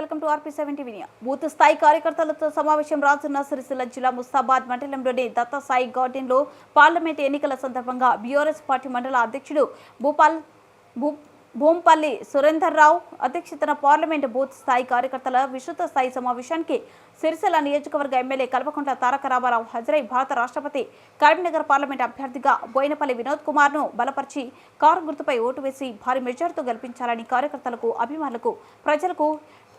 Welcome to RP7 TV. Booth స్థాయి కార్యకర్తలతో సమావేశం రాజన్న సిరిసిల్ల జిల్లా ముస్తాబాద్ మండలంలోని దత్త సాయి గార్డెన్లో పార్లమెంట్ ఎన్నికల సందర్భంగా బీఆర్ఎస్ పార్టీ మండల అధ్యక్షుడు భూంపల్లి సురేందర్ రావు అధ్యక్షతన పార్లమెంట్ బూత్ స్థాయి కార్యకర్తల విస్తృత స్థాయి సమావేశానికి సిరిసిల్ల నియోజకవర్గ ఎమ్మెల్యే కల్వకుంట్ల తారక రామారావు హాజరై భారత రాష్ట్రపతి కరీంనగర్ పార్లమెంట్ అభ్యర్థిగా బోయినపల్లి వినోద్ కుమార్ను బలపరిచి కారు గుర్తుపై ఓటు వేసి భారీ మెజార్టీతో గెలిపించాలని కార్యకర్తలకు, అభిమానులకు, ప్రజలకు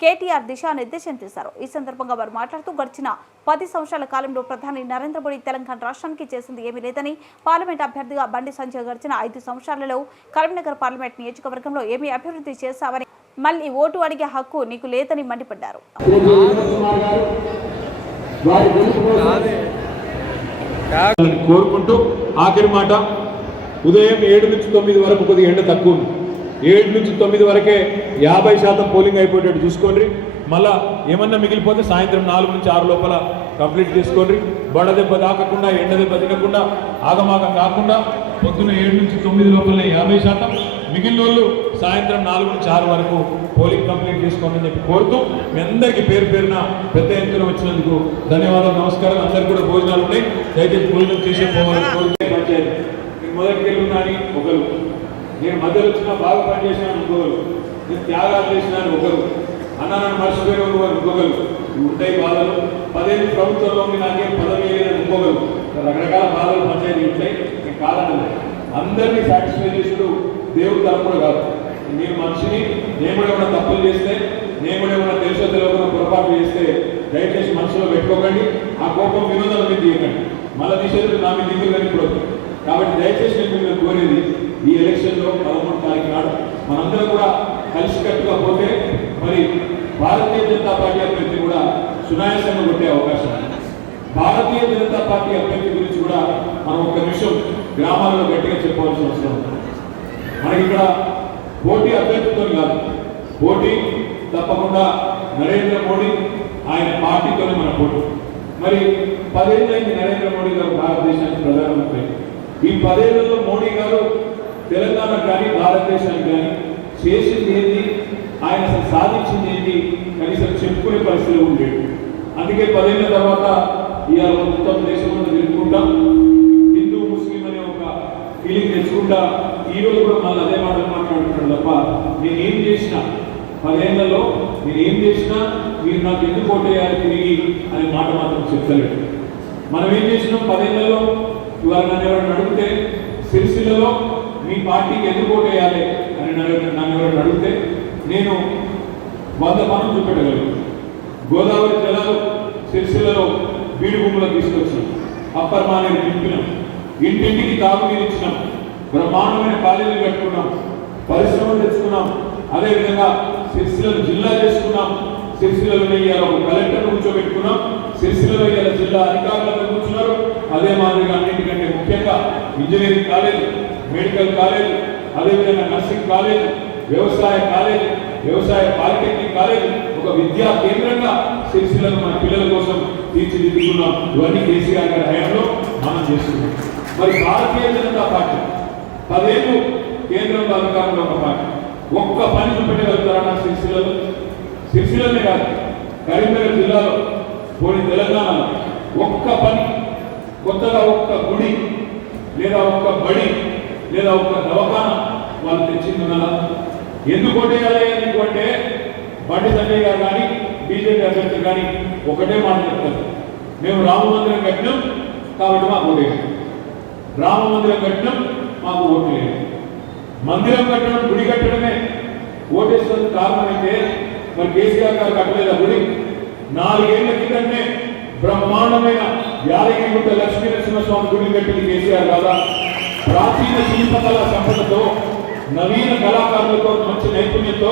కేటీఆర్ దిశానిర్దేశం చేశారు. ఈ సందర్భంగా వారు మాట్లాడుతూ గడిచిన 10 సంవత్సరాల కాలంలో ప్రధాని నరేంద్ర మోడీ తెలంగాణ రాష్ట్రానికి చేసింది ఏమీ లేదని, పార్లమెంట్ అభ్యర్థిగా బండి సంజయ్ గడిచిన 5 సంవత్సరాలలో కరీంనగర్ పార్లమెంట్ నియోజకవర్గంలో ఏమీ అభివృద్ధి చేశామని, మళ్ళీ ఓటు అడిగే హక్కు నీకు లేదని మండిపడ్డారు. కోరుకుంటూ ఆఖరి మాట, ఉదయం 7 నుంచి 9 వరకు కొద్దిగా ఎండ తక్కువ ఉంది. 7 నుంచి 9 వరకే 50% పోలింగ్ అయిపోయేటట్టు చూసుకోండి. మళ్ళా ఏమన్నా మిగిలిపోతే సాయంత్రం 4 నుంచి 6 లోపల కంప్లీట్ చేసుకోండి. బడదెబ్బ తాకకుండా, ఎండ దెబ్బ తినకుండా, ఆగమాగం కాకుండా పొద్దున్న 7 నుంచి 9 లోపలనే 50%, మిగిలిన వాళ్ళు సాయంత్రం 4 నుంచి 6 వరకు పోలింగ్ కంప్లీట్ చేసుకోండి అని చెప్పి కోరుతూ, మీ అందరికీ పేరు పేరున పెద్ద ఎత్తున వచ్చినందుకు ధన్యవాదాలు, నమస్కారం. అందరికీ కూడా భోజనాలు ఉన్నాయి, దయచేసి భోజనం చేసే పోవాలని కోరుతూ పంచాయతీ మొదటికి వెళ్ళున్నాని ఒకరు, నేను మధ్యలో వచ్చినా బాగా పనిచేసినాను ఇంకొకరు, నేను త్యాగాలు చేసినాను ఒకరు, అన్నాను మర్చిపోయిన వారు ఇంకొకరు. ఉంటాయి బాధలు. 10 ఏళ్ళు ప్రభుత్వంలో నాకేం పదవి లేదని ఇంకొకరు. రకరకాల బాధలు పంచాయతీ ఉంటాయి. నేను కాదన్నది అందరినీ సాటిస్ఫై చేసుడు దేవుడు తరపున కాదు. నేను మనిషిని, నేను కూడా ఏమైనా తప్పులు చేస్తే, నేను కూడా ఏమైనా తెలుసో తెలియకుండా పొరపాటు చేస్తే దయచేసి మనసులో పెట్టుకోకండి. ఆ కోపం వినోదాల మీద తీయకండి. మళ్ళీ తీసేది నా మీద దిగులు కనిపోదు. కాబట్టి దయచేసి నేను మిమ్మల్ని కోరేది, ఈ ఎలక్షన్లో 13వ తారీఖు నాడు మనందరం కూడా కలిసికట్టుగా పోతే మరి భారతీయ జనతా పార్టీ అభ్యర్థి కూడా సునాయాసంగా కొట్టే అవకాశం ఉంది. భారతీయ జనతా పార్టీ అభ్యర్థి గురించి కూడా మనం ఒక నిమిషం గ్రామాలలో గట్టిగా చెప్పవలసిన అవసరం ఉంది. మనకి ఇక్కడ పోటీ అభ్యర్థితో కాదు, పోటీ తప్పకుండా నరేంద్ర మోడీ ఆయన పార్టీతోనే మన పోటీ. మరి 10 ఏళ్ళైంది నరేంద్ర మోడీ గారు భారతదేశానికి ప్రధానమంత్రి. ఈ 10 ఏళ్లలో మోడీ గారు తెలంగాణకు కానీ భారతదేశానికి కానీ చేసింది ఏంటి, ఆయన అసలు సాధించింది ఏంటి కనీసం చెప్పుకునే పరిస్థితిలో ఉండేది. అందుకే 10 ఏళ్ల తర్వాత ఇవాళ మొత్తం దేశంలో తిరుగుకుంటాం, హిందూ ముస్లిం అనే ఒక ఫీలింగ్ తెచ్చుకుంటా ఈరోజు కూడా మళ్ళీ అదే మాటలు మాట్లాడుతున్నాడు తప్ప, నేనేం చేసినా 10 ఏళ్లలో నేనేం చేసినా మీరు నాకు ఎందుకు ఓటేయాలి తిరిగి అనే మాట మాత్రం చెప్తలేడు. మనం ఏం చేసినాం 10 ఏళ్లలో? ఇవాళ నన్ను ఎవరైనా అడిగితే సిరిసిల్లలో మీ పార్టీకి ఎందుకు ఓటేయాలి అని నన్ను ఎవరైనా అడిగితే నేను 100 పనులు చూపెట్టగలను. గోదావరి జలాలు సిరిసిల్లలో బీడు భూములో తీసుకొచ్చినాం, అప్పర్ మానేరు నింపినాం, ఇంటింటికి తాగునీరు ఇచ్చినాం, బ్రహ్మాండమైన కాలేజీలు కట్టుకున్నాం, పరిశ్రమలు తెచ్చుకున్నాం. అదేవిధంగా సిరిసిల్లను జిల్లా చేసుకున్నాం. సిరిసిల్లలో ఇవాళ ఒక కలెక్టర్ కూర్చోబెట్టుకున్నాం. సిరిసిల్లలో ఇవాళ జిల్లా అధికారులను కూర్చున్నారు. అదే మాదిరిగా అన్నింటికంటే ముఖ్యంగా ఇంజనీరింగ్ కాలేజ్, మెడికల్ కాలేజ్, అదేవిధంగా నర్సింగ్ కాలేజ్, వ్యవసాయ కాలేజ్, వ్యవసాయ పాలిటెక్నిక్ కాలేజ్, ఒక విద్యా కేంద్రంగా సిరిసిల్లను మన పిల్లల కోసం తీర్చిదిద్దుకున్నాం. ఇవన్నీ కేసీఆర్ గారి హయాంలో మనం చేస్తున్నాం. మరి భారతీయ జనతా పార్టీ 10 ఏళ్ళు కేంద్రంలో అధికారంలో ఒక పార్టీ, ఒక్క పని చూపెట్టగలుగుతారన్న సిరిసిల్లలో? సిరిసిల్లనే కాదు, కరీంనగర్ జిల్లాలో, పోనీ తెలంగాణలో ఒక్క పని, కొత్తగా ఒక్క గుడి లేదా ఒక్క బడి లేదా ఒక్క దవాఖానా వాళ్ళు తెచ్చిందన్నా? ఎందుకు ఓటేయాలి ఎందుకంటే బండి సంజయ్ గారు కానీ బీజేపీ అభ్యర్థి కానీ ఒకటే మాట చెప్తారు, మేము రామ మందిరం కట్టినాం కాబట్టి మాకు ఓటేయాలి, రామ మందిరం కట్టినాం మాకు ఓటు లేదు. మందిరం కట్టడం, గుడి కట్టడమే ఓటేసిన కారణం అయితే మరి కేసీఆర్ గారు కట్టలేదు గుడి. 4 ఏళ్ల కిందనే బ్రహ్మాండమైన యాదగిరిగుట్ట లక్ష్మీ నరసింహస్వామి గుడి కట్టింది కేసీఆర్ కాదా? ప్రాచీన శిల్పకళా సంపదతో, నవీన కళాకారులతో, మంచి నైపుణ్యంతో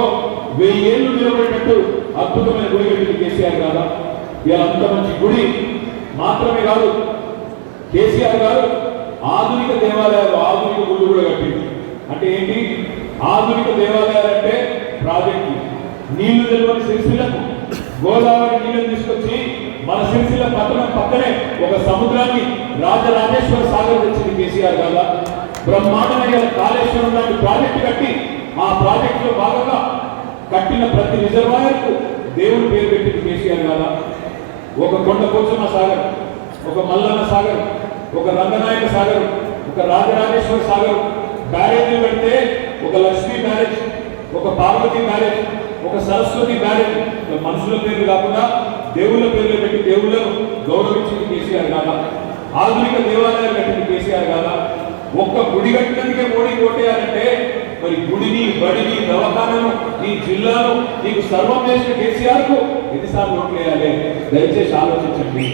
1000 ఏళ్ళు నిలబడేటట్టు అద్భుతమైన గుడి కట్టింది కేసీఆర్ కాదా? ఇలా అంత మంచి గుడి మాత్రమే కాదు, కేసీఆర్ గారు ఆధునిక దేవాలయాలు, ఆధునిక గుళ్ళు కూడా కట్టింది. అంటే ఏంటి ఆధునిక దేవాలయాలు అంటే? ప్రాజెక్టు నీళ్లు తెలియని సిరిసిల్లకు గోదావరి నీళ్లను తీసుకొచ్చి మన సిరిసిల్ల పట్టణం పక్కనే ఒక సముద్రాన్ని రాజరాజేశ్వర సాగర్ తెచ్చింది కేసీఆర్ కాదా? బ్రహ్మాండమైన కాళేశ్వరం లాంటి ప్రాజెక్టు కట్టి ఆ ప్రాజెక్టులో భాగంగా కట్టిన ప్రతి రిజర్వాయర్కు దేవుని పేరు పెట్టింది కేసీఆర్ కాదా? ఒక కొండపోచమ్మ సాగర్, ఒక మల్లన్న సాగర్, ఒక రంగనాయక సాగర్, ఒక రాజరాజేశ్వర సాగర్ బ్యారేజీలు పెడితే ఒక లక్ష్మీ బ్యారేజ్, ఒక పార్వతీ బ్యారేజ్, ఒక సరస్వతి బ్యారేజ్ మనుషుల పేర్లు కాకుండా దేవుళ్ళ పేర్లు పెట్టి దేవుళ్ళను గౌరవించింది కేసీఆర్ కాదా? ఆధునిక దేవాలయాలు కట్టింది కేసీఆర్ కాదా? ఒక్క గుడి కట్టినందుకే మోడీ ఓటేయాలంటే మరి గుడిని, బడిని, దవాఖానను, ఈ జిల్లాను నీకు సర్వం చేసిన కేసీఆర్ కు ఎన్నిసార్లు ఓట్లు వేయాలి? దయచేసి ఆలోచించండి.